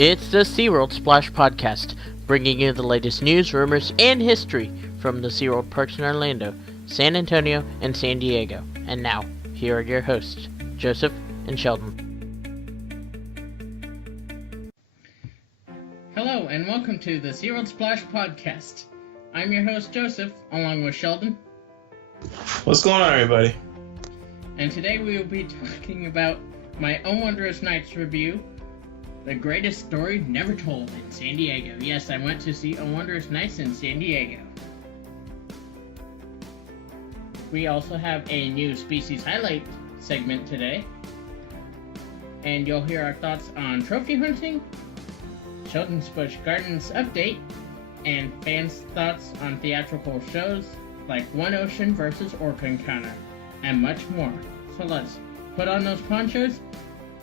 It's the SeaWorld Splash Podcast, bringing you the latest news, rumors, and history from the SeaWorld parks in Orlando, San Antonio, and San Diego. And now, here are your hosts, Joseph and Sheldon. Hello, and welcome to the SeaWorld Splash Podcast. I'm your host, Joseph, along with Sheldon. What's going on, everybody? And today we will be talking about my Oh Wondrous Nights review, the greatest story never told in San Diego. Yes, I went to see Oh Wondrous Nights in San Diego. We also have a new species highlight segment today. And you'll hear our thoughts on trophy hunting, Sheldon's Busch Gardens update, and fans' thoughts on theatrical shows like One Ocean vs. Orca Encounter, and much more. So let's put on those ponchos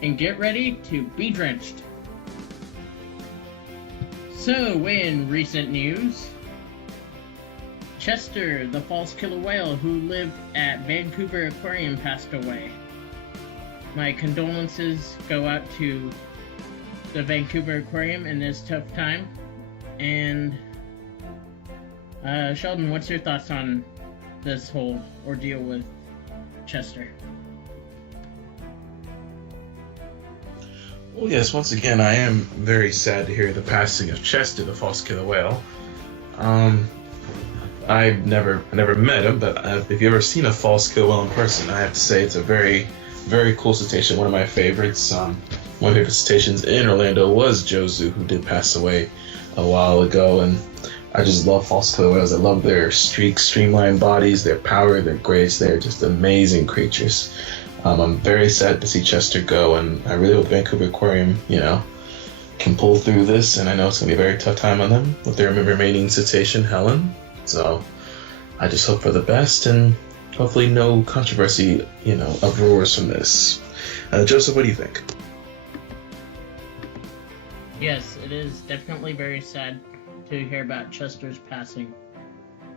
and get ready to be drenched. So, in recent news, Chester, the false killer whale who lived at Vancouver Aquarium, passed away. My condolences go out to the Vancouver Aquarium in this tough time. And, Sheldon, what's your thoughts on this whole ordeal with Chester? Well, yes, once again, I am very sad to hear the passing of Chester, the false killer whale. I've never met him, but if you've ever seen a false killer whale in person, I have to say it's a very, very cool cetacean. One of my favorites. One of my favorite cetaceans in Orlando was Jozu, who did pass away a while ago, and I just love false killer whales. I love their streaked, streamlined bodies, their power, their grace. They're just amazing creatures. I'm very sad to see Chester go, and I really hope Vancouver Aquarium, can pull through this, and I know it's going to be a very tough time on them with their remaining cetacean, Helen. So I just hope for the best, and hopefully no controversy, uproars from this. Joseph, what do you think? Yes, it is definitely very sad to hear about Chester's passing.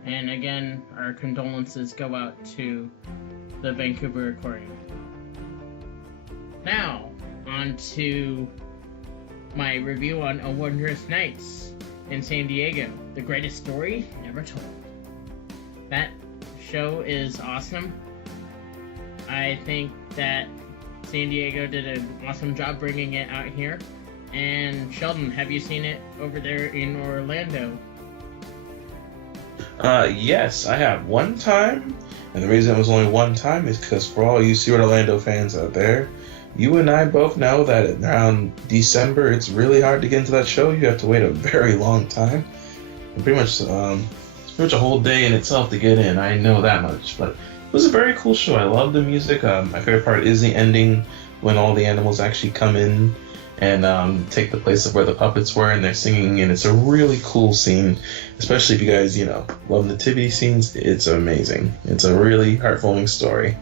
And again, our condolences go out to the Vancouver Aquarium. Now, on to my review on Oh Wondrous Nights in San Diego, the greatest story never told. That show is awesome. I think that San Diego did an awesome job bringing it out here. And Sheldon, have you seen it over there in Orlando? Yes, I have one time, and the reason it was only one time is because for all you SeaWorld Orlando fans out there, you and I both know that around December it's really hard to get into that show. You have to wait a very long time, and pretty much a whole day in itself to get in. I know that much, but it was a very cool show. I love the music. My favorite part is the ending when all the animals actually come in and take the place of where the puppets were, and they're singing, and it's a really cool scene, especially if you guys, love nativity scenes. It's amazing. It's a really heartwarming story.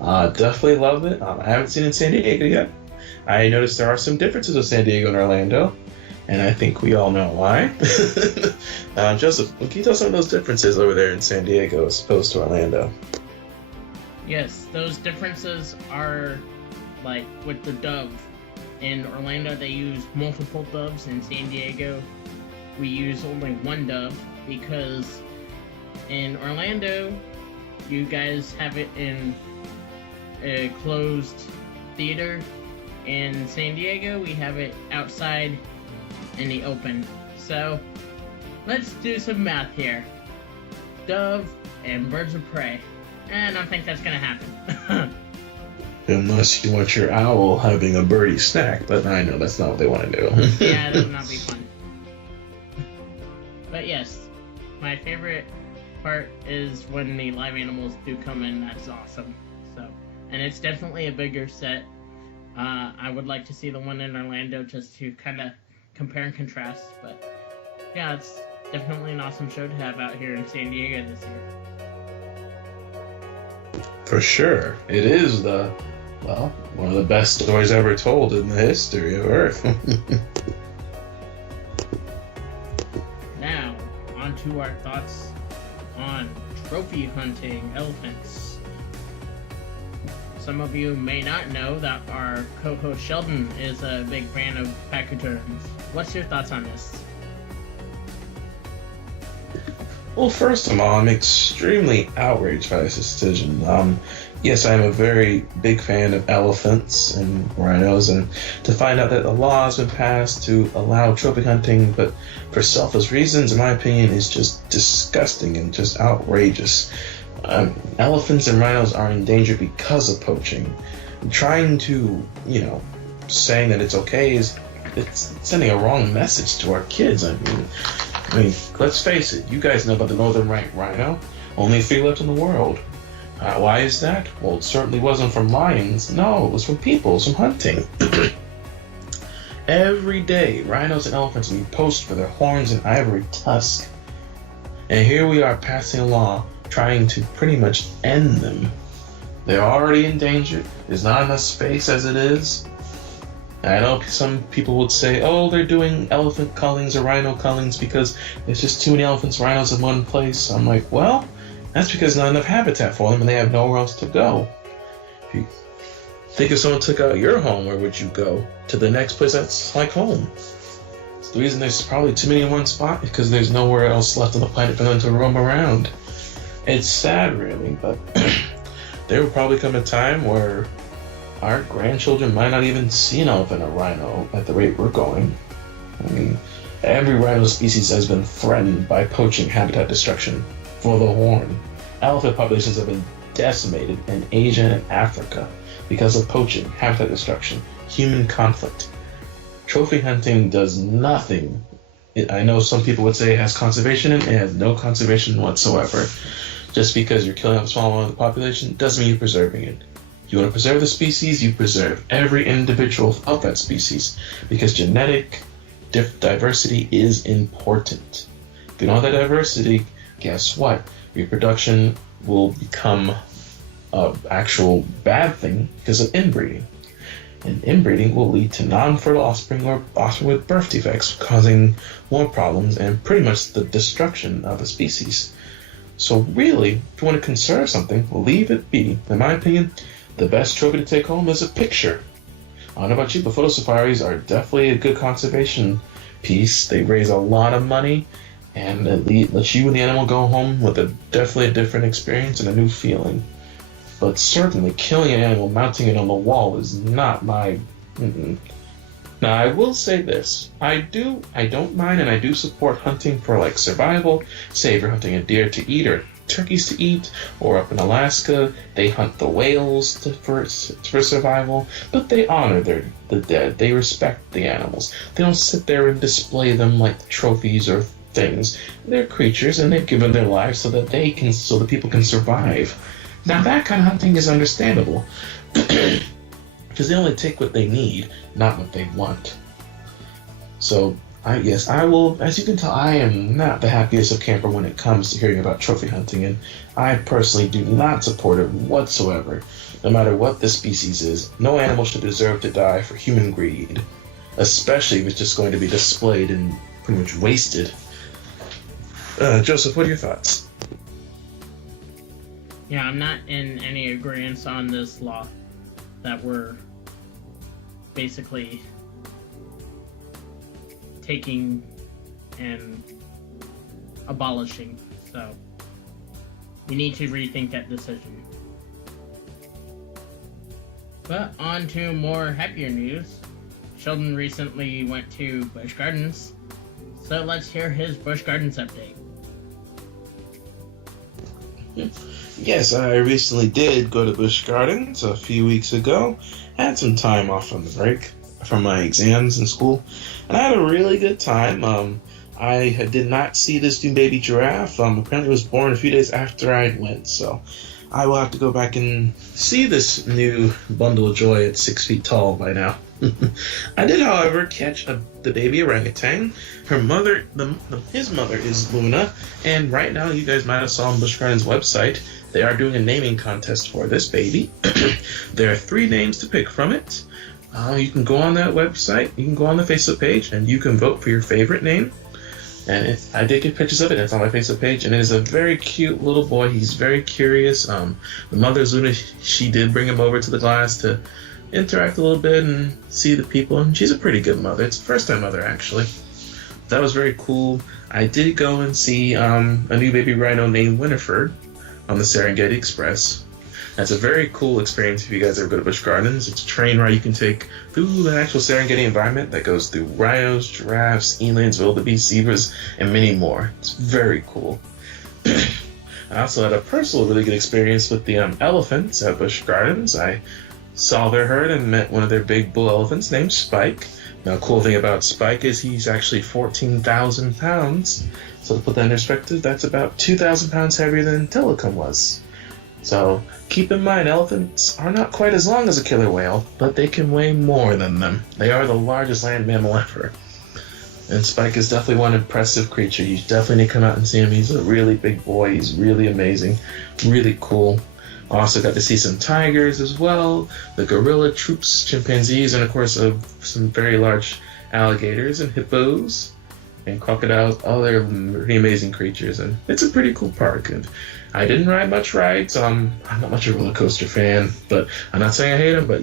Definitely love it. I haven't seen it in San Diego yet. I noticed there are some differences with San Diego and Orlando, and I think we all know why. Joseph, can you tell some of those differences over there in San Diego as opposed to Orlando? Yes, those differences are like with the dove. In Orlando, they use multiple doves. In San Diego, we use only one dove because in Orlando, you guys have it in a closed theater. In San Diego, we have it outside in the open. So, let's do some math here. Dove and birds of prey. And I don't think that's gonna happen. Unless you want your owl having a birdie snack, but I know that's not what they want to do. Yeah, that would not be fun. But yes, my favorite part is when the live animals do come in. That's awesome. And it's definitely a bigger set. I would like to see the one in Orlando just to kind of compare and contrast. But yeah, it's definitely an awesome show to have out here in San Diego this year. For sure. It is one of the best stories ever told in the history of Earth. Now, on to our thoughts on trophy hunting elephants. some of you may not know that our co-host Sheldon is a big fan of pachyderms. What's your thoughts on this? Well, first of all, I'm extremely outraged by this decision. Yes, I'm a very big fan of elephants and rhinos, and to find out that a law has been passed to allow trophy hunting, but for selfish reasons, in my opinion, is just disgusting and just outrageous. Elephants and rhinos are endangered because of poaching. Trying to, saying that it's okay it's sending a wrong message to our kids. I mean, let's face it. You guys know about the northern right rhino. Only 3 left in the world. Why is that? Well, it certainly wasn't from lions. No, it was from people. It was from hunting. Every day, rhinos and elephants will be poached for their horns and ivory tusk. And here we are passing a law trying to pretty much end them. They're already endangered. There's not enough space as it is. And I know some people would say, oh, they're doing elephant cullings or rhino cullings because there's just too many elephants, rhinos in one place. I'm like, well, that's because there's not enough habitat for them and they have nowhere else to go. If you think if someone took out your home, where would you go? To the next place that's like home. So the reason there's probably too many in one spot is because there's nowhere else left on the planet for them to roam around. It's sad, really, but there will probably come a time where our grandchildren might not even see an elephant or rhino at the rate we're going. I mean, every rhino species has been threatened by poaching, habitat destruction for the horn. Elephant populations have been decimated in Asia and Africa because of poaching, habitat destruction, human conflict. Trophy hunting does nothing. I know some people would say it has conservation in it. It has no conservation whatsoever. Just because you're killing off a small amount of the population doesn't mean you're preserving it. You want to preserve the species, you preserve every individual of that species, because genetic diversity is important. If you don't have that diversity, guess what? Reproduction will become an actual bad thing because of inbreeding. And inbreeding will lead to non-fertile offspring or offspring with birth defects, causing more problems and pretty much the destruction of a species. So really, if you want to conserve something, leave it be. In my opinion, the best trophy to take home is a picture. I don't know about you, but photo safaris are definitely a good conservation piece. They raise a lot of money, and it lets you and the animal go home with definitely a different experience and a new feeling. But certainly, killing an animal, mounting it on the wall is not my... Now, I will say this. I don't mind, and I do support hunting for, like, survival. Say if you're hunting a deer to eat or turkeys to eat, or up in Alaska, they hunt the whales for survival, but they honor the dead. They respect the animals. They don't sit there and display them like trophies or things. They're creatures, and they've given their lives so that people can survive. Now, that kind of hunting is understandable, because they only take what they need, not what they want. So, I will, as you can tell, I am not the happiest of camper when it comes to hearing about trophy hunting, and I personally do not support it whatsoever. No matter what the species is, no animal should deserve to die for human greed, especially if it's just going to be displayed and pretty much wasted. Joseph, what are your thoughts? Yeah, I'm not in any agreement on this law that we're basically taking and abolishing. So we need to rethink that decision. But on to more happier news. Sheldon recently went to Busch Gardens, so let's hear his Busch Gardens update. Yes, I recently did go to Busch Gardens a few weeks ago. Had some time off from the break from my exams in school, and I had a really good time. I did not see this new baby giraffe. Apparently it was born a few days after I went, so I will have to go back and see this new bundle of joy at 6 feet tall by now. I did, however, catch the baby orangutan. Her mother, his mother is Luna, and right now, you guys might have saw on Busch Gardens' website, they are doing a naming contest for this baby. There are 3 names to pick from it. You can go on that website, you can go on the Facebook page, and you can vote for your favorite name. And I did get pictures of it. It's on my Facebook page, and it is a very cute little boy. He's very curious. The mother, Luna, she did bring him over to the glass to interact a little bit and see the people, and she's a pretty good mother. It's a first-time mother, actually. That was very cool. I did go and see a new baby rhino named Winifred on the Serengeti Express. That's a very cool experience if you guys ever go to Busch Gardens. It's a train ride you can take through the actual Serengeti environment that goes through rhinos, giraffes, elands, wildebeest, zebras, and many more. It's very cool. I also had a personal really good experience with the elephants at Busch Gardens. I saw their herd and met one of their big bull elephants named Spike. Now, the cool thing about Spike is he's actually 14,000 pounds. So to put that in perspective, that's about 2,000 pounds heavier than Telecom was. So keep in mind, elephants are not quite as long as a killer whale, but they can weigh more than them. They are the largest land mammal ever. And Spike is definitely one impressive creature. You definitely need to come out and see him. He's a really big boy. He's really amazing. Really cool. Also got to see some tigers as well, the gorilla troops, chimpanzees, and of course some very large alligators and hippos and crocodiles. All they're pretty amazing creatures, and it's a pretty cool park. And I didn't ride much rides. I'm not much of a roller coaster fan, but I'm not saying I hate them. But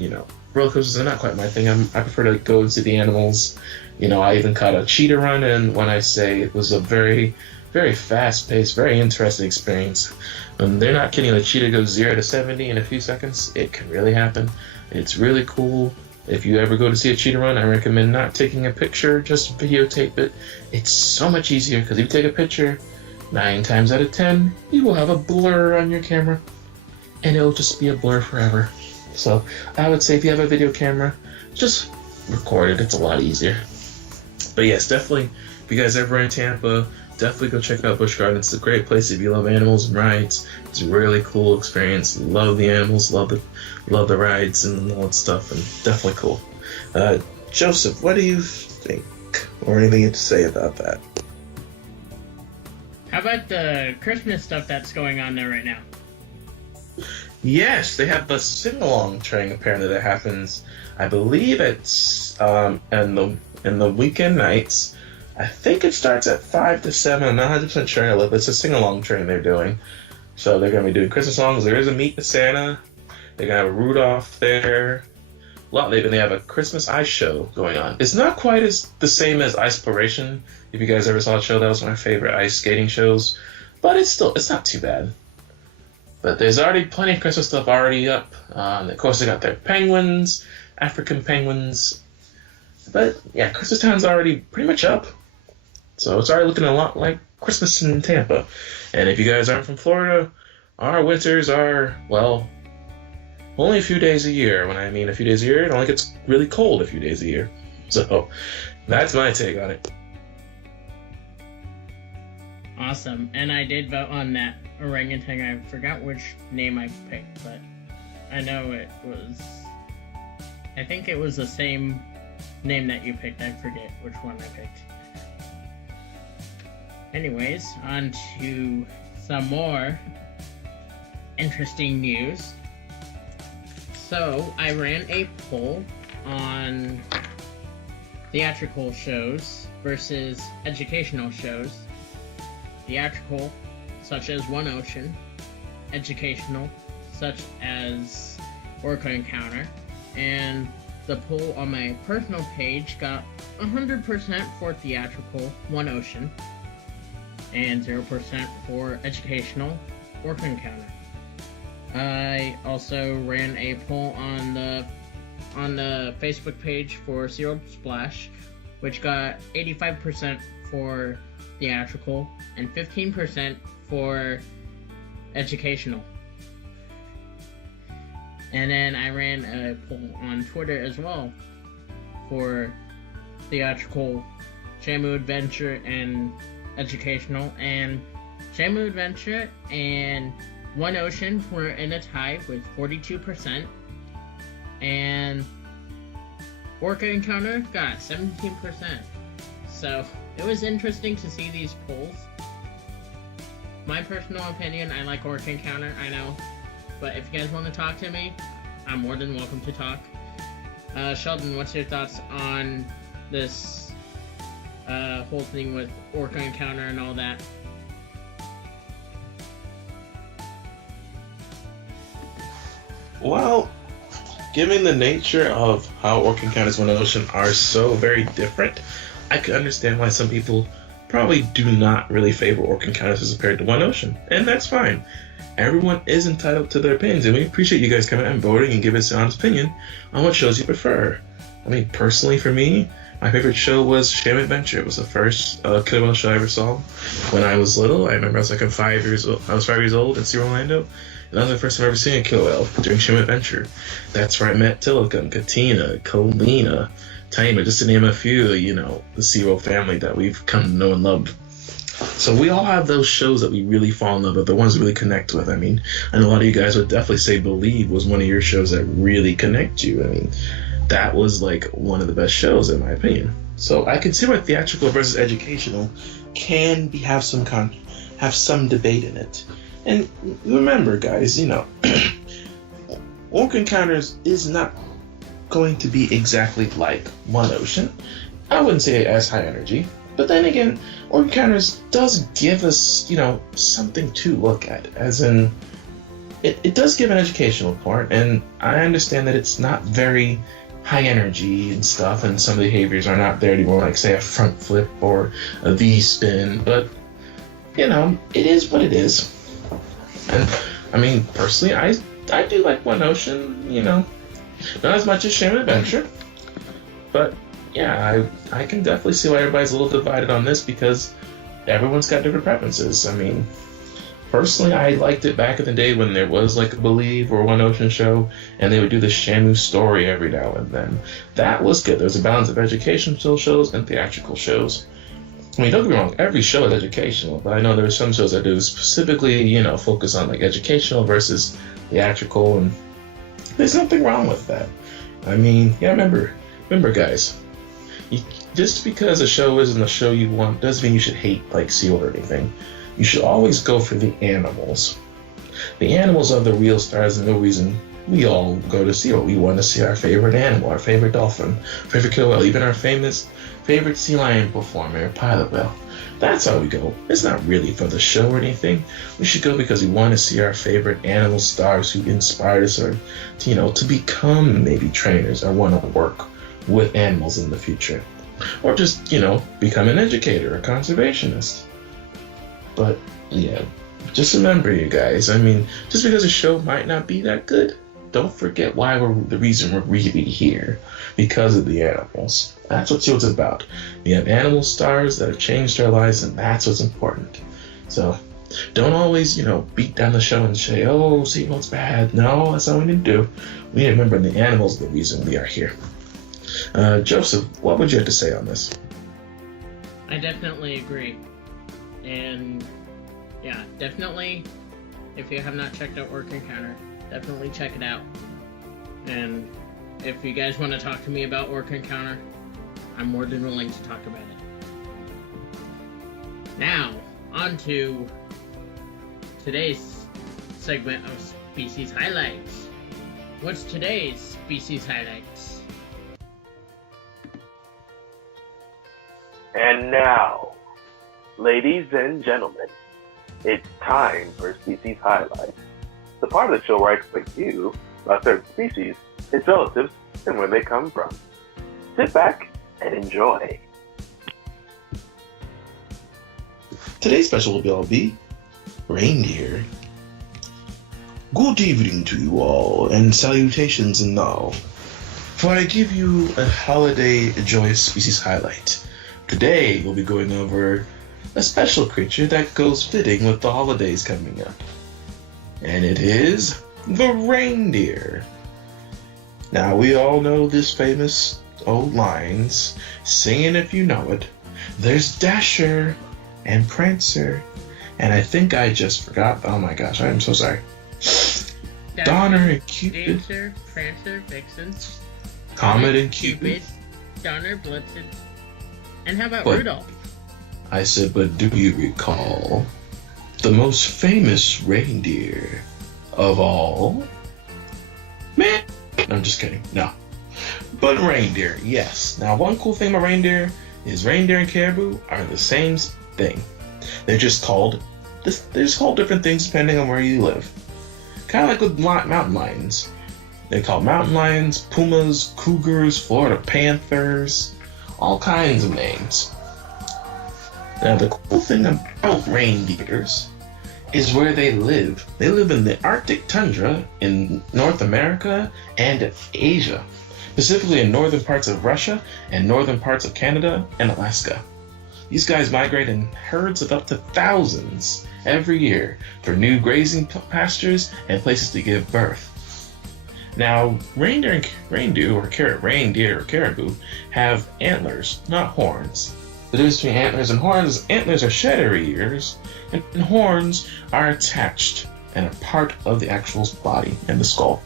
roller coasters are not quite my thing. I prefer to go and see the animals. I even caught a cheetah run, and when I say it was a very, very fast-paced, very interesting experience. They're not kidding. The cheetah goes 0 to 70 in a few seconds. It can really happen. It's really cool. If you ever go to see a cheetah run, I recommend not taking a picture, just videotape it. It's so much easier because if you take a picture, 9 times out of 10, you will have a blur on your camera, and it'll just be a blur forever. So I would say if you have a video camera, just record it. It's a lot easier. But yes, definitely, if you guys ever in Tampa, definitely go check out Busch Gardens. It's a great place if you love animals and rides. It's a really cool experience. Love the animals, love the rides and all that stuff, and definitely cool. Joseph, what do you think, or anything you have to say about that? How about the Christmas stuff that's going on there right now? Yes, they have the sing-along train apparently that happens. I believe it's in the weekend nights. I think it starts at 5 to 7. I'm not 100% sure, but it's a sing-along train they're doing. So they're going to be doing Christmas songs. There is a Meet the Santa. They're going to have a Rudolph there. They have a Christmas ice show going on. It's not quite the same as Iceploration. If you guys ever saw the show, that was one of my favorite ice skating shows. But it's not too bad. But there's already plenty of Christmas stuff already up. Of course, they got their penguins, African penguins. But yeah, Christmas Town's already pretty much up. So it's already looking a lot like Christmas in Tampa. And if you guys aren't from Florida, our winters are, well, only a few days a year. When I mean a few days a year, it only gets really cold a few days a year. So that's my take on it. Awesome. And I did vote on that orangutan. I forgot which name I picked, but I know I think it was the same name that you picked. I forget which one I picked. Anyways, on to some more interesting news. So, I ran a poll on theatrical shows versus educational shows. Theatrical, such as One Ocean. Educational, such as Orca Encounter. And the poll on my personal page got 100% for theatrical, One Ocean, and 0% for educational, Orca Encounter. I also ran a poll on the Facebook page for SeaWorld Splash, which got 85% for theatrical and 15% for educational. And then I ran a poll on Twitter as well for theatrical, Shamu Adventure, and educational. And Shamu Adventure and One Ocean were in a tie with 42%. And Orca Encounter got 17%. So it was interesting to see these polls. My personal opinion, I like Orca Encounter, I know. But if you guys want to talk to me, I'm more than welcome to talk. Sheldon, what's your thoughts on this whole thing with Orca Encounter and all that. Well, given the nature of how Orca Encounters One Ocean are so very different, I could understand why some people probably do not really favor Orca Encounters as compared to One Ocean, and that's fine. Everyone is entitled to their opinions, and we appreciate you guys coming out and voting and giving us an honest opinion on what shows you prefer. I mean, personally for me, my favorite show was Sham Adventure. It was the first killer whale show I ever saw when I was little. I remember I was like 5 years old. I was 5 years old at SeaWorld Orlando, and that was the first time I ever seen a killer whale during Sham Adventure. That's where I met Tilikum, Katina, Colina, Taima, just to name a few, the SeaWorld family that we've come to know and love. So we all have those shows that we really fall in love with, the ones we really connect with. I mean, I know a lot of you guys would definitely say Believe was one of your shows that really connect you. I mean, that was like one of the best shows in my opinion. So I can see why theatrical versus educational can have some debate in it. And remember, guys, Orca Encounters is not going to be exactly like One Ocean. I wouldn't say as high energy, but then again, Orca Encounters does give us, something to look at, as in, it does give an educational part, and I understand that it's not very high energy and stuff, and some behaviors are not there anymore, like say a front flip or a V-spin, but, it is what it is. And, I mean, personally, I do like One Ocean, not as much as Sham Adventure, but yeah, I can definitely see why everybody's a little divided on this, because everyone's got different preferences. I mean, personally, I liked it back in the day when there was like a Believe or One Ocean show, and they would do the Shamu story every now and then. That was good. There was a balance of educational shows and theatrical shows. I mean, don't get me wrong, every show is educational, but I know there are some shows that do specifically, focus on like educational versus theatrical, and there's nothing wrong with that. I mean, yeah, remember guys, just because a show isn't the show you want doesn't mean you should hate like SeaWorld or anything. You should always go for the animals. The animals are the real stars, and no reason we all go to SeaWorld. We want to see our favorite animal, our favorite dolphin, favorite killer whale, even our favorite sea lion performer, pilot whale. That's how we go. It's not really for the show or anything. We should go because we want to see our favorite animal stars who inspired us, or to become maybe trainers or want to work with animals in the future, or just become an educator or conservationist. But yeah, just remember, you guys, I mean, just because a show might not be that good, don't forget why the reason we're really here, because of the animals. That's what SeaWorld's about. We have animal stars that have changed our lives, and that's what's important. So don't always, beat down the show and say, oh, SeaWorld's bad. No, that's not what we need to do. We need to remember the animals are the reason we are here. Joseph, what would you have to say on this? I definitely agree. And yeah, definitely, if you have not checked out Orca Encounter, definitely check it out. And if you guys want to talk to me about Orca Encounter, I'm more than willing to talk about it. Now, on to today's segment of Species Highlights. What's today's Species Highlights? And now, ladies and gentlemen, it's time for Species Highlights, the part of the show where I explain to you about certain species, its relatives, and where they come from. Sit back and enjoy. Today's special will be reindeer. Good evening to you all, and salutations and all. For I give you a holiday joyous species highlight. Today we'll be going over a special creature that goes fitting with the holidays coming up. And it is the reindeer. Now we all know this famous old lines, singing if you know it. There's Dasher and Prancer, and I think I just forgot, oh my gosh, I'm so sorry. Donner and Cupid. Dancer, Prancer, Vixen. Comet and Cupid. Donner, Blitzen. And how about What? Rudolph? I said, but do you recall the most famous reindeer of all? Man, I'm just kidding. No. But reindeer, yes. Now, one cool thing about reindeer is reindeer and caribou are the same thing. They're just called different things depending on where you live. Kind of like with mountain lions. They're called mountain lions, pumas, cougars, Florida panthers, all kinds of names. Now the cool thing about reindeers is where they live. They live in the Arctic tundra in North America and Asia, specifically in northern parts of Russia and northern parts of Canada and Alaska. These guys migrate in herds of up to thousands every year for new grazing pastures and places to give birth. Now, reindeer or caribou have antlers, not horns. The difference between antlers and horns is antlers are shed every years, and horns are attached and are part of the actual body and the skull.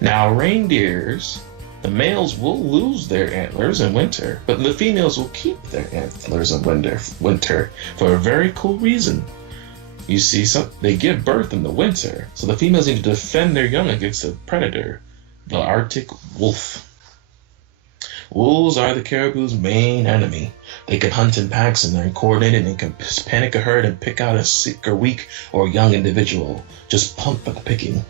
Now, reindeers, the males will lose their antlers in winter, but the females will keep their antlers in winter for a very cool reason. You see, they give birth in the winter, so the females need to defend their young against a predator, the Arctic wolf. Wolves are the caribou's main enemy. They can hunt in packs and they're coordinated and can panic a herd and pick out a sick or weak or young individual. Just pump at the picking.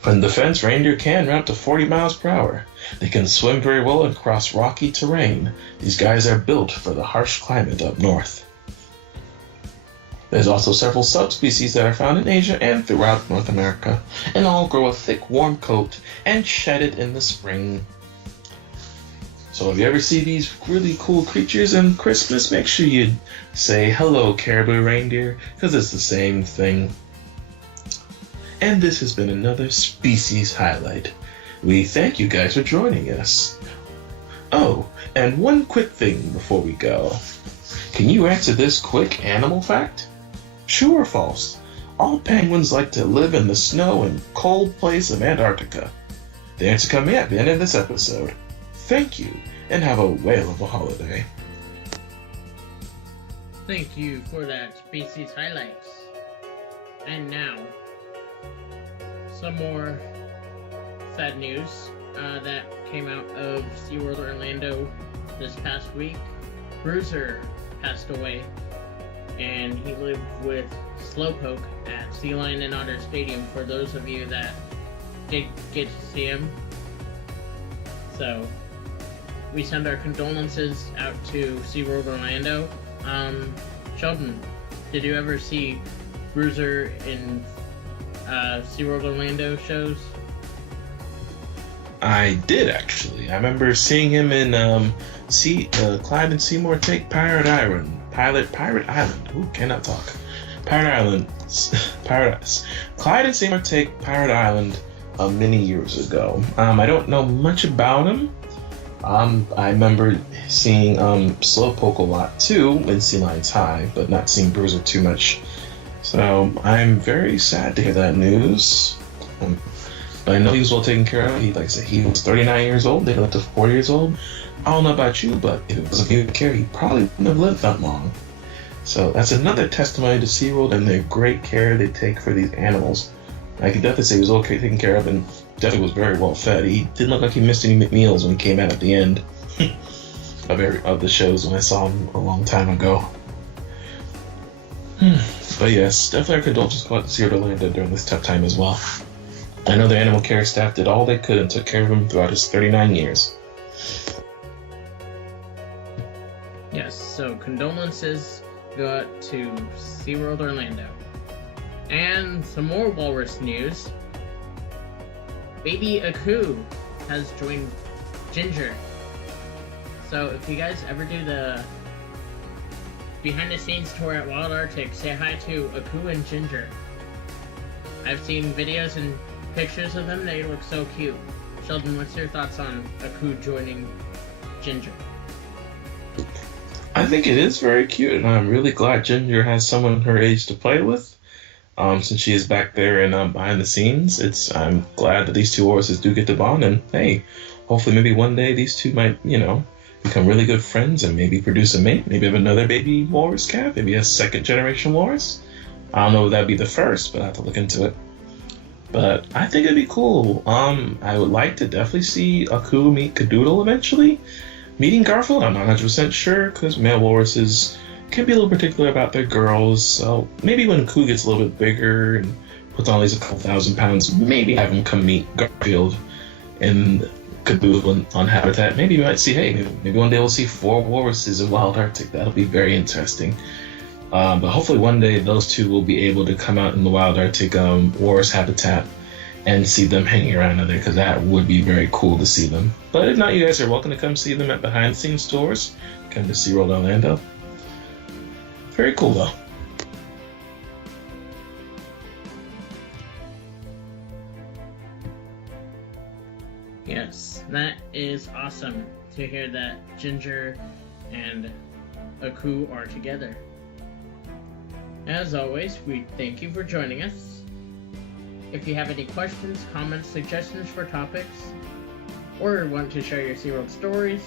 For defense, reindeer can run up to 40 miles per hour. They can swim very well and cross rocky terrain. These guys are built for the harsh climate up north. There's also several subspecies that are found in Asia and throughout North America, and all grow a thick, warm coat and shed it in the spring. So if you ever see these really cool creatures in Christmas, make sure you say hello, caribou reindeer, because it's the same thing. And this has been another Species Highlight. We thank you guys for joining us. Oh, and one quick thing before we go. Can you answer this quick animal fact? True or false? All penguins like to live in the snow and cold place of Antarctica. The answer coming at the end of this episode. Thank you, and have a whale of a holiday. Thank you for that Species Highlights. And now, some more sad news that came out of SeaWorld Orlando this past week. Bruiser passed away, and he lived with Slowpoke at Sea Lion and Otter Stadium, for those of you that did get to see him. So, we send our condolences out to SeaWorld Orlando. Sheldon, did you ever see Bruiser in SeaWorld Orlando shows? I did, actually. I remember seeing him in Clyde and Seymour Take Pirate Island. Pirate Island. Ooh, cannot talk. Pirate Island. Clyde and Seymour Take Pirate Island many years ago. I don't know much about him. I remember seeing Slowpoke a lot too in Sea Lions High, but not seeing Bruiser too much. So I'm very sad to hear that news. But I know he was well taken care of. He was 39 years old. They lived to 40 years old. I don't know about you, but if it wasn't for good care, he probably wouldn't have lived that long. So that's another testimony to SeaWorld and the great care they take for these animals. I can definitely say he was okay taken care of and definitely was very well fed. He didn't look like he missed any meals when he came out at the end of the shows when I saw him a long time ago. But yes, definitely our condolences go out to SeaWorld Orlando during this tough time as well. I know the animal care staff did all they could and took care of him throughout his 39 years. Yes, so condolences go out to SeaWorld Orlando. And some more walrus news. Baby Aku has joined Ginger. So if you guys ever do the behind the scenes tour at Wild Arctic, say hi to Aku and Ginger. I've seen videos and pictures of them, they look so cute. Sheldon, what's your thoughts on Aku joining Ginger? I think it is very cute, and I'm really glad Ginger has someone her age to play with. Since she is back there and behind the scenes, I'm glad that these two horses do get to bond, and hey, hopefully maybe one day these two might, become really good friends and maybe produce a mate, maybe have another baby walrus calf, maybe a second generation walrus. I don't know if that'd be the first, but I have to look into it. But I think it'd be cool. I would like to definitely see Aku meet Cadoodle eventually. Meeting Garfield, I'm not 100% sure, because male walruses can be a little particular about their girls, so maybe when Coo gets a little bit bigger and puts on at least a couple thousand pounds, maybe have him come meet Garfield in Caboodle on Habitat. Maybe you might see, hey, maybe one day we'll see 4 walruses in Wild Arctic. That'll be very interesting. But hopefully one day those two will be able to come out in the Wild Arctic walrus habitat and see them hanging around there, because that would be very cool to see them. But if not, you guys are welcome to come see them at behind the scenes tours. Come to SeaWorld Orlando. Very cool though. Yes, that is awesome to hear that Ginger and Aku are together. As always, we thank you for joining us. If you have any questions, comments, suggestions for topics, or want to share your SeaWorld stories,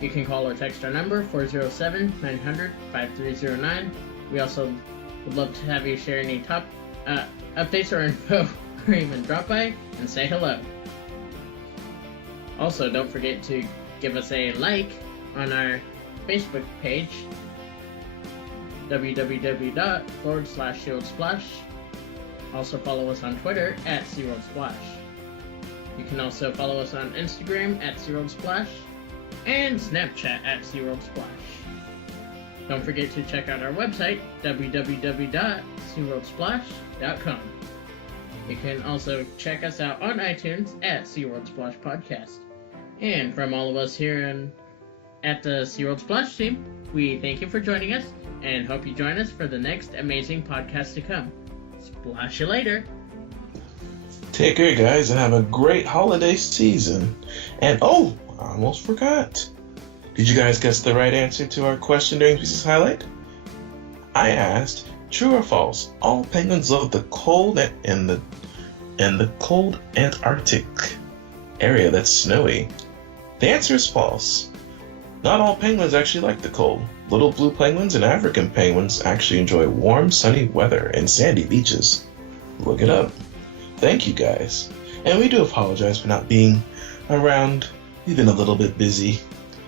you can call or text our number 407-900-5309. We also would love to have you share any top updates or info, or even drop by and say hello. Also, don't forget to give us a like on our Facebook page, www.forward/SeaWorldSplash. Also follow us on Twitter at SeaWorld Splash. You can also follow us on Instagram at SeaWorld Splash and Snapchat at SeaWorld Splash. Don't forget to check out our website, www.SeaWorldSplash.com. You can also check us out on iTunes at SeaWorld Splash Podcast. And from all of us here at the SeaWorld Splash team, we thank you for joining us and hope you join us for the next amazing podcast to come. Splash you later. Take care, guys, and have a great holiday season. And oh, I almost forgot. Did you guys guess the right answer to our question during Species Highlight? I asked, true or false, all penguins love the cold and the cold Antarctic area that's snowy. The answer is false. Not all penguins actually like the cold. Little blue penguins and African penguins actually enjoy warm, sunny weather and sandy beaches. Look it up. Thank you, guys. And we do apologize for not being around. We've been a little bit busy.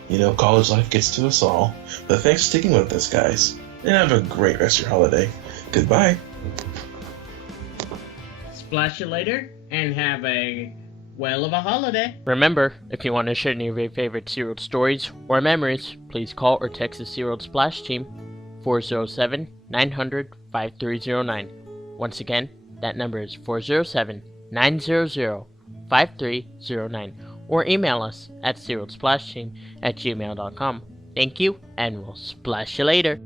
You know, college life gets to us all. But thanks for sticking with us, guys. And have a great rest of your holiday. Goodbye. Splash you later and have a whale of a holiday. Remember, if you want to share any of your favorite SeaWorld stories or memories, please call or text the SeaWorld Splash team 407-900-5309. Once again, that number is 407-900-5309. Or email us at SeaWorldSplashTeam@gmail.com. Thank you, and we'll splash you later.